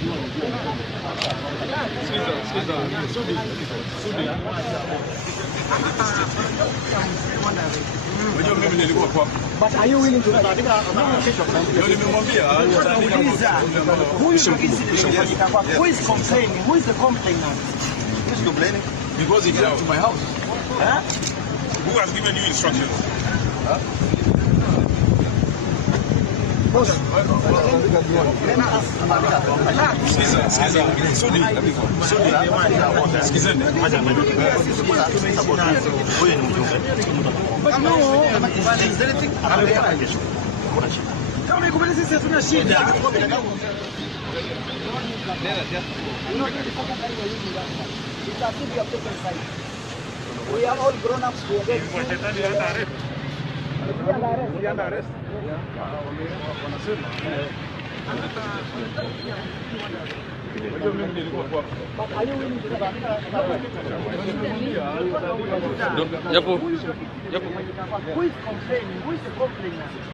But are you willing to who is complaining? Who is the complainant? Who is complaining? Because he came to my house. Huh? Who has given you instructions? We are all grown-ups. We are under arrest. But are you willing to Yapo. Who is complaining? Who is the complainant?